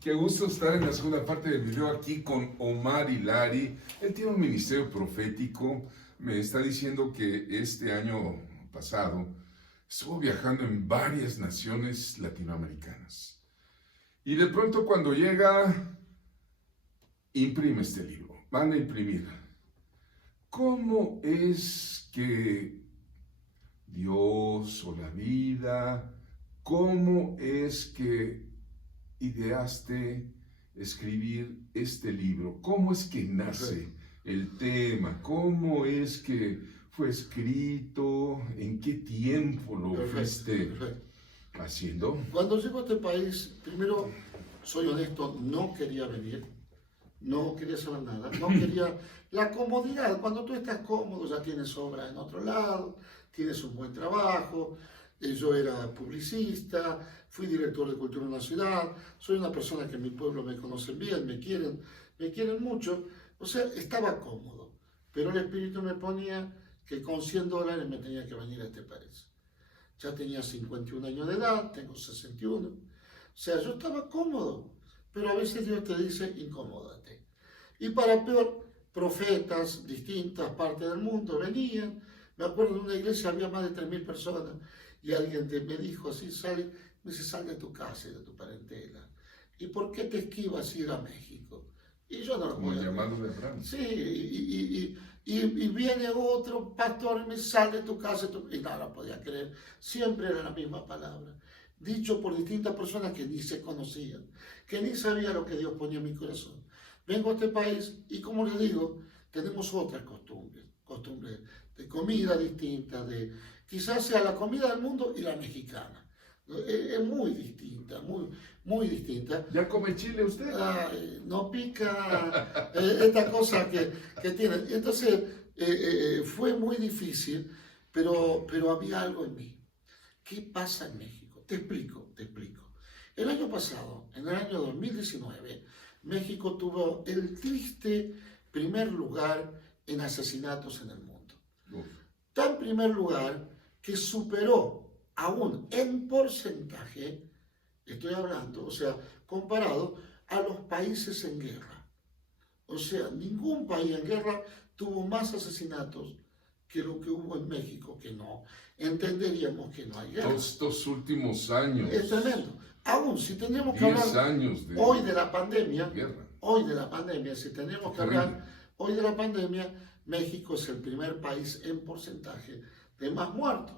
Qué gusto estar en la segunda parte del video aquí con Omar Hilari. Él tiene un ministerio profético. Me está diciendo que este año pasado estuvo viajando en varias naciones latinoamericanas. Y de pronto cuando llega, imprime este libro. Van a imprimir. ¿Cómo es que Dios o la vida, cómo es que ideaste escribir este libro? ¿Cómo es que nace el tema? ¿Cómo es que fue escrito? ¿En qué tiempo lo fuiste haciendo? Cuando llego a este país, primero, soy honesto, no quería venir, no quería saber nada, no quería la comodidad. Cuando tú estás cómodo, ya tienes obra en otro lado, tienes un buen trabajo. Yo era publicista, fui director de cultura en la ciudad, soy una persona que en mi pueblo me conocen bien, me quieren mucho. O sea, estaba cómodo, pero el espíritu me ponía que con $100 me tenía que venir a este país. Ya tenía 51 años de edad, tengo 61. O sea, yo estaba cómodo, pero a veces Dios te dice, incomódate. Y para peor, profetas, distintas partes del mundo venían. Me acuerdo de una iglesia, había más de 3.000 personas, y alguien me dijo así, me dice, sal de tu casa y de tu parentela. ¿Y por qué te esquivas ir a México? Y yo no lo Como podía llamado creer. de Abraham. Sí, y viene otro pastor y me sal de tu casa, y no lo podía creer. Siempre era la misma palabra, dicho por distintas personas que ni se conocían, que ni sabía lo que Dios ponía en mi corazón. Vengo a este país y, como les digo, tenemos otras costumbres de comida distintas, quizás sea la comida del mundo y la mexicana. Es muy distinta, muy distinta. ¿Ya come chile usted? Ay, no pica esta cosa que tiene. Entonces, fue muy difícil, pero había algo en mí. ¿Qué pasa en México? Te explico. El año pasado, en el año 2019, México tuvo el triste primer lugar en asesinatos en el mundo. Está en primer lugar que superó aún en porcentaje, estoy hablando, o sea, comparado a los países en guerra. O sea, ningún país en guerra tuvo más asesinatos que lo que hubo en México, que no entenderíamos que no hay guerra. Estos últimos años. Es tremendo. Aún si tendríamos que 10 hablar años de hoy de la pandemia, guerra. si tendríamos que hablar hoy de la pandemia, México es el primer país en porcentaje de más muertos.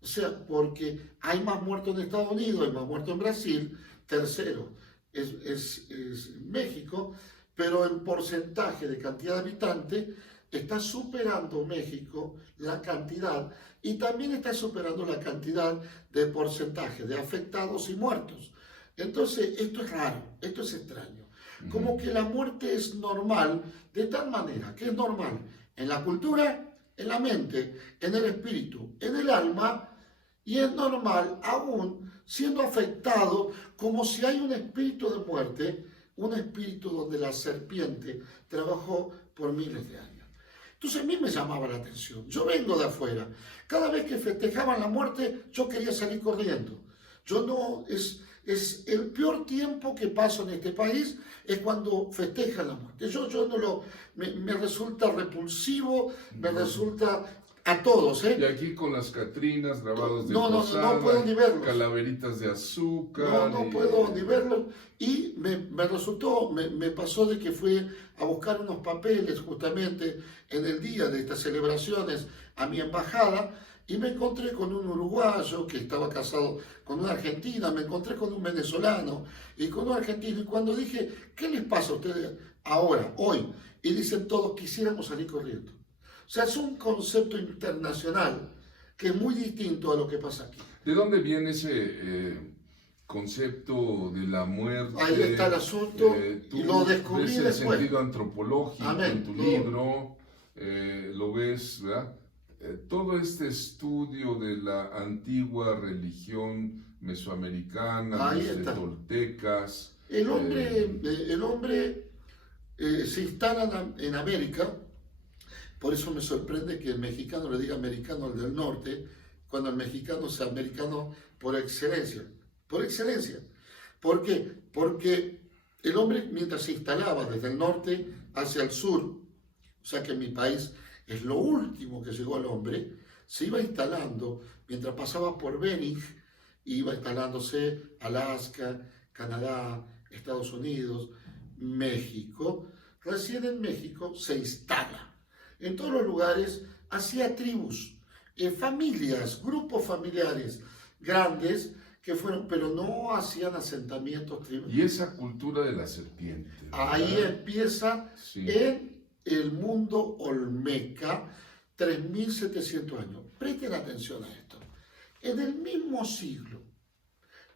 O sea, porque hay más muertos en Estados Unidos, hay más muertos en Brasil, tercero es México, pero en porcentaje de cantidad de habitantes está superando México la cantidad y también está superando la cantidad de porcentaje de afectados y muertos. Entonces, esto es raro, esto es extraño. Como que la muerte es normal, de tal manera que es normal en la cultura, en la mente, en el espíritu, en el alma, y es normal aún siendo afectado como si hay un espíritu de muerte, un espíritu donde la serpiente trabajó por miles de años. Entonces a mí me llamaba la atención. Yo vengo de afuera. Cada vez que festejaban la muerte, yo quería salir corriendo. Es el peor tiempo que paso en este país es cuando festejan la muerte. Me resulta repulsivo, me resulta a todos, Y aquí con las Catrinas, grabados de no puedo ni verlos. Calaveritas de azúcar. No puedo ni verlos. Y me pasó de que fui a buscar unos papeles justamente en el día de estas celebraciones a mi embajada y me encontré con un uruguayo que estaba casado con una argentina, me encontré con un venezolano y con un argentino. Y cuando dije, ¿qué les pasa a ustedes ahora, hoy? Y dicen todos, quisiéramos salir corriendo. O sea, es un concepto internacional que es muy distinto a lo que pasa aquí. ¿De dónde viene ese concepto de la muerte? Ahí está el asunto y lo descubrí ves después. el sentido antropológico en tu libro, lo ves, ¿verdad? Todo este estudio de la antigua religión mesoamericana, los toltecas. El hombre se instala en América. Por eso me sorprende que el mexicano le diga americano al del norte, cuando el mexicano es americano por excelencia. Por excelencia. ¿Por qué? Porque el hombre mientras se instalaba desde el norte hacia el sur, o sea que en mi país es lo último que llegó al hombre, se iba instalando mientras pasaba por Bering, iba instalándose Alaska, Canadá, Estados Unidos, México. Recién en México se instala. En todos los lugares hacía tribus, familias, grupos familiares grandes que fueron, pero no hacían asentamientos tribales. Y esa cultura de la serpiente, ¿verdad? Ahí empieza Sí. en el mundo olmeca, 3700 años. Presten atención a esto. En el mismo siglo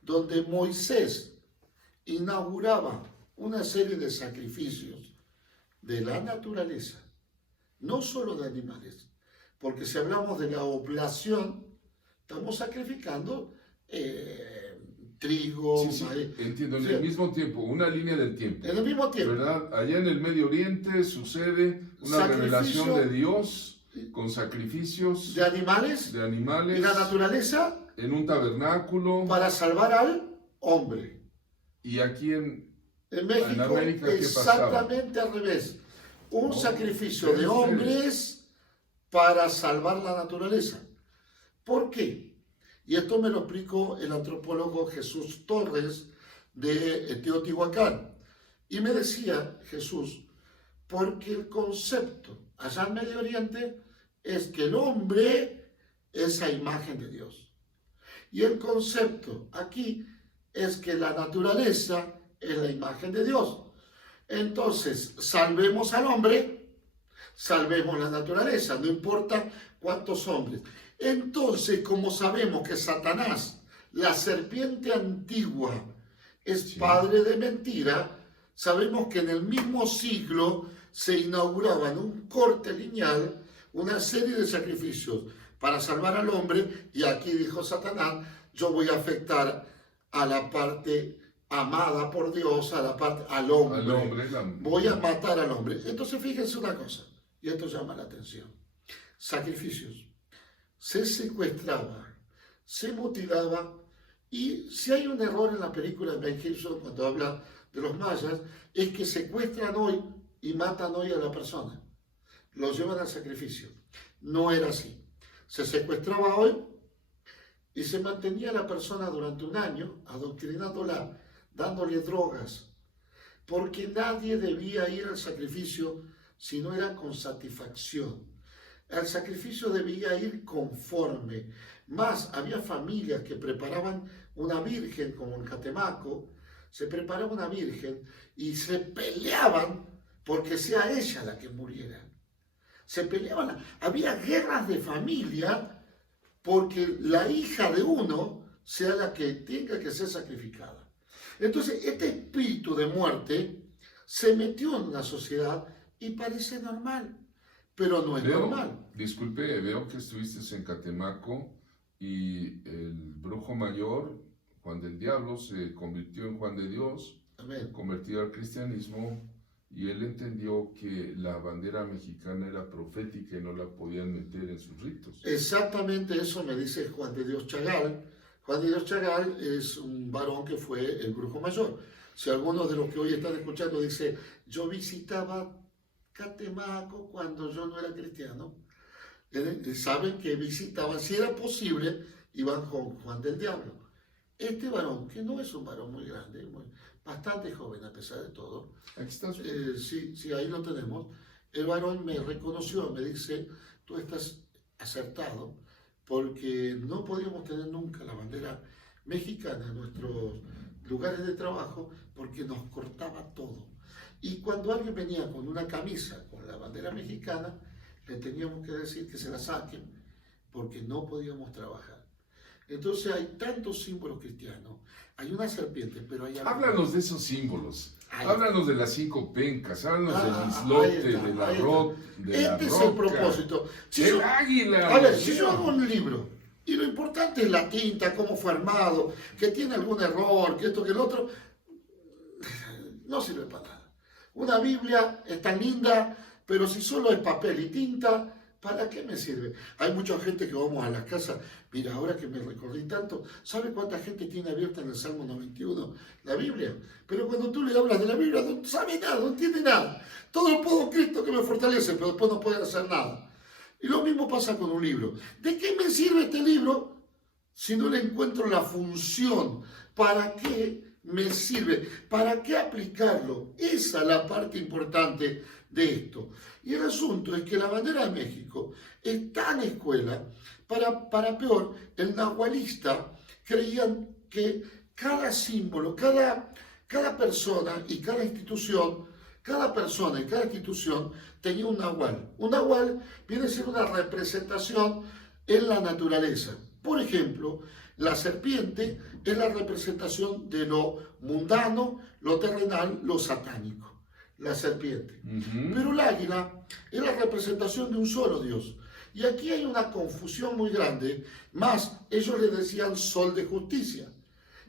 donde Moisés inauguraba una serie de sacrificios de la naturaleza, no solo de animales, porque si hablamos de la oblación, estamos sacrificando trigo, Sí, sí, maíz. entiendo, en Sí. el mismo tiempo, una línea del tiempo, En el mismo tiempo. ¿verdad? Allá en el Medio Oriente sucede una Sacrificio revelación de Dios con sacrificios de animales de y animales la naturaleza en un tabernáculo. para salvar al hombre. Y aquí en México, en América, ¿qué pasaba? exactamente al revés. Un Oh, sacrificio de perfecto. hombres para salvar la naturaleza. ¿Por qué? Y esto me lo explicó el antropólogo Jesús Torres de Teotihuacán. Y me decía Jesús, porque el concepto allá en Medio Oriente es que el hombre es a imagen de Dios. Y el concepto aquí es que la naturaleza es la imagen de Dios. Entonces, salvemos al hombre, salvemos la naturaleza, no importa cuántos hombres. Entonces, como sabemos que Satanás, la serpiente antigua, es padre de mentira, sabemos que en el mismo siglo se inauguraba en un corte lineal una serie de sacrificios para salvar al hombre, y aquí dijo Satanás, yo voy a afectar a la parte amada por Dios, a la parte al hombre. Al hombre, Voy a matar al hombre. Entonces fíjense una cosa, y esto llama la atención. Sacrificios. Se secuestraba, se mutilaba, y si hay un error en la película de Mel Gibson cuando habla de los mayas, es que secuestran hoy y matan hoy a la persona. Los llevan al sacrificio. No era así. Se secuestraba hoy y se mantenía a la persona durante un año, adoctrinándola, dándole drogas, porque nadie debía ir al sacrificio si no era con satisfacción. Al sacrificio debía ir conforme. Más, había familias que preparaban una virgen, como en Catemaco, se preparaba una virgen y se peleaban porque sea ella la que muriera. Se peleaban, había guerras de familia porque la hija de uno sea la que tenga que ser sacrificada. Entonces, este espíritu de muerte se metió en una sociedad y parece normal, pero no es normal. Disculpe, veo que estuviste en Catemaco y el brujo mayor, Juan del Diablo, se convirtió en Juan de Dios, Amén. convertido al cristianismo, y él entendió que la bandera mexicana era profética y no la podían meter en sus ritos. Exactamente eso me dice Juan de Dios Chagal. Juan de Dios Chagal es un varón que fue el brujo mayor. Si algunos de los que hoy están escuchando dice, yo visitaba Catemaco cuando yo no era cristiano, saben que visitaban, si era posible, iban con Juan del Diablo. Este varón, que no es un varón muy grande, bastante joven a pesar de todo, Aquí está su... sí, ahí lo tenemos, el varón me reconoció, me dice, tú estás acertado, porque no podíamos tener nunca la bandera mexicana en nuestros lugares de trabajo, porque nos cortaba todo. Y cuando alguien venía con una camisa con la bandera mexicana, le teníamos que decir que se la saquen, porque no podíamos trabajar. Entonces hay tantos símbolos cristianos, hay una serpiente, pero hay algo. Háblanos de esos símbolos, Ahí háblanos de las 5 pencas, háblanos del ahí islote, está, de la ahí está. roca, de la Este es el roca, propósito. Si del yo- águila. A ver, si yo hago un libro y lo importante es la tinta, cómo fue armado, que tiene algún error, que esto, que el otro, no sirve para nada. Una Biblia es tan linda, pero si solo es papel y tinta, ¿para qué me sirve? Hay mucha gente que vamos a las casas, mira, ahora que me recorrí tanto, ¿sabe cuánta gente tiene abierta en el Salmo 91 la Biblia? Pero cuando tú le hablas de la Biblia, no sabe nada, no entiende nada. Todo lo puedo en Cristo que me fortalece, pero después no pueden hacer nada. Y lo mismo pasa con un libro. ¿De qué me sirve este libro si no le encuentro la función? ¿Para qué me sirve? ¿Para qué aplicarlo? Esa es la parte importante de esto. Y el asunto es que la bandera de México es tan escuela, para peor, el nahualista creían que cada símbolo, cada persona y cada institución, cada persona y cada institución tenía un nahual. Un nahual viene a ser una representación en la naturaleza. Por ejemplo, la serpiente es la representación de lo mundano, lo terrenal, lo satánico. La serpiente. Pero el águila es la representación de un solo Dios. Y aquí hay una confusión muy grande, más ellos le decían sol de justicia.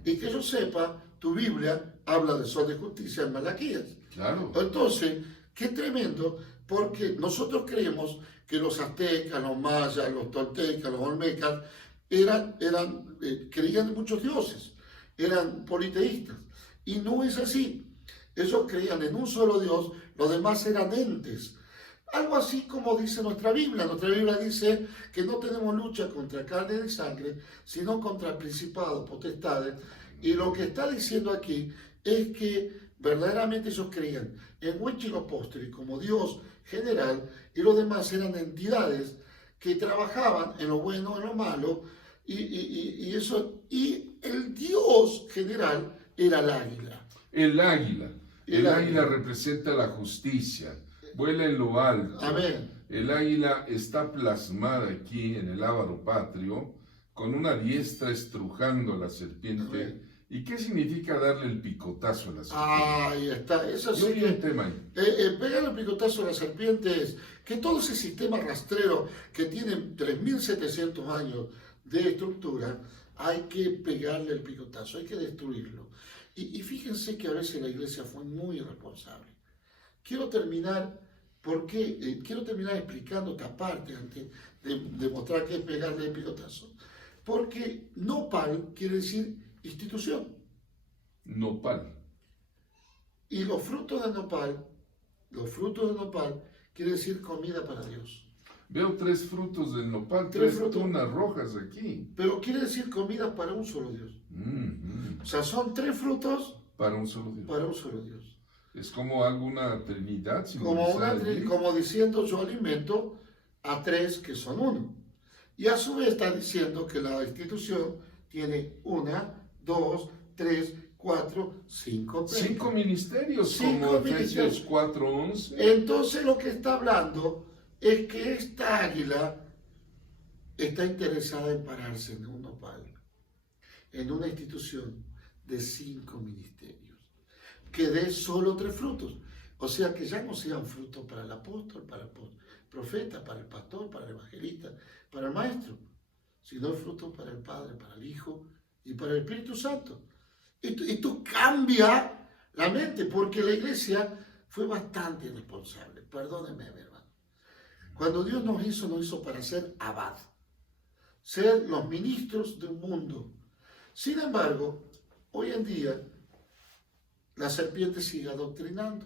Y que yo sepa, tu Biblia habla de sol de justicia en Malaquías. Claro. Entonces, qué tremendo, porque nosotros creemos que los aztecas, los mayas, los toltecas, los olmecas, creían en muchos dioses, eran politeístas. Y no es así. Ellos creían en un solo Dios, los demás eran entes. Algo así como dice nuestra Biblia. Nuestra Biblia dice que no tenemos lucha contra carne y sangre, sino contra principados, potestades. Y lo que está diciendo aquí es que verdaderamente ellos creían en Huitzilopochtli como Dios general, y los demás eran entidades que trabajaban en lo bueno, en lo malo, y el Dios general era el águila. El águila. El águila representa la justicia, vuela en lo alto. Amén. El águila está plasmada aquí en el lábaro patrio, con una diestra estrujando a la serpiente. Amén. ¿Y qué significa darle el picotazo a la serpiente? Ahí está, eso sí Hay que... un tema ahí. Pegarle el picotazo a la serpiente es que todo ese sistema rastrero que tiene 3.700 años de estructura, hay que pegarle el picotazo, hay que destruirlo. Y fíjense que a veces la iglesia fue muy irresponsable. Quiero terminar explicando esta parte antes de mostrar qué es pegarle el picotazo. Porque nopal quiere decir institución. Nopal. Y los frutos de nopal quiere decir comida para Dios. Veo 3 frutos del nopal, 3 tunas rojas aquí. Pero quiere decir comida para un solo Dios. O sea, son 3 frutos para un solo Dios. Para un solo Dios. Es como alguna trinidad. Como diciendo, yo alimento a 3 que son uno. Y a su vez está diciendo que la institución tiene 1, 2, 3, 4, 5. 5 ministerios, 5 como ministerios. Efesios 4:11. Entonces lo que está hablando es que esta águila está interesada en pararse en un nopal, en una institución de 5 ministerios, que dé solo 3 frutos. O sea, que ya no sean frutos para el apóstol, para el profeta, para el pastor, para el evangelista, para el maestro, sino frutos para el Padre, para el Hijo y para el Espíritu Santo. Esto cambia la mente, porque la iglesia fue bastante irresponsable. Perdónenme, mi hermano. Cuando Dios nos hizo para ser abad, ser los ministros de un mundo. Sin embargo, hoy en día, la serpiente sigue adoctrinando.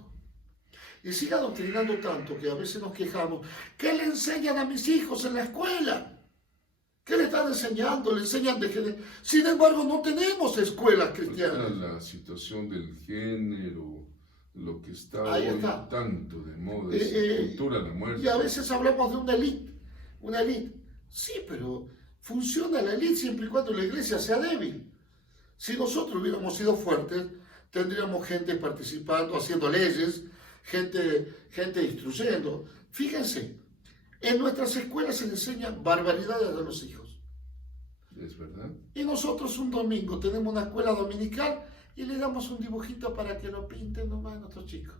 Y sigue adoctrinando tanto que a veces nos quejamos. ¿Qué le enseñan a mis hijos en la escuela? ¿Qué le están enseñando? Le enseñan de género. Sin embargo, no tenemos escuelas cristianas. La situación del género, lo que está Ahí hoy está. tanto de moda, es cultura de la muerte. Y a veces hablamos de una élite. Una élite. Sí, pero funciona la élite siempre y cuando la iglesia sea débil. Si nosotros hubiéramos sido fuertes, tendríamos gente participando, haciendo leyes, gente instruyendo. Fíjense, en nuestras escuelas se les enseña barbaridades a los hijos. Es verdad. Y nosotros un domingo tenemos una escuela dominical y le damos un dibujito para que lo pinten nomás a nuestros chicos.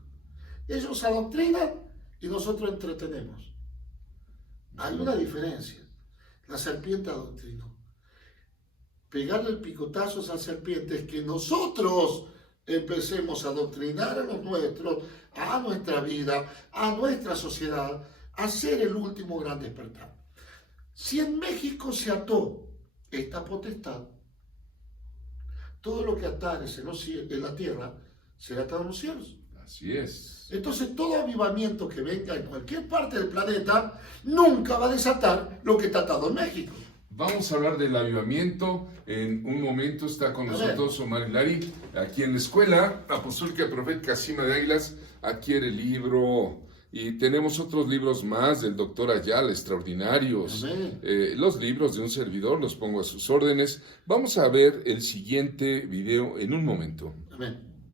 Ellos adoctrinan y nosotros entretenemos. Hay una diferencia. La serpiente adoctrinó. Pegarle el picotazo a esa serpiente es que nosotros empecemos a adoctrinar a los nuestros, a nuestra vida, a nuestra sociedad, a ser el último gran despertar. Si en México se ató esta potestad, todo lo que atares en la tierra será atado en los cielos. Así es. Entonces, todo avivamiento que venga en cualquier parte del planeta nunca va a desatar lo que está atado en México. Vamos a hablar del avivamiento. En un momento está con nosotros Omar Hilari, aquí en la Escuela Apostólica Profética Cima de Águilas. Adquiere el libro y tenemos otros libros más del doctor Ayala, extraordinarios. Los libros de un servidor los pongo a sus órdenes. Vamos a ver el siguiente video en un momento. Amén.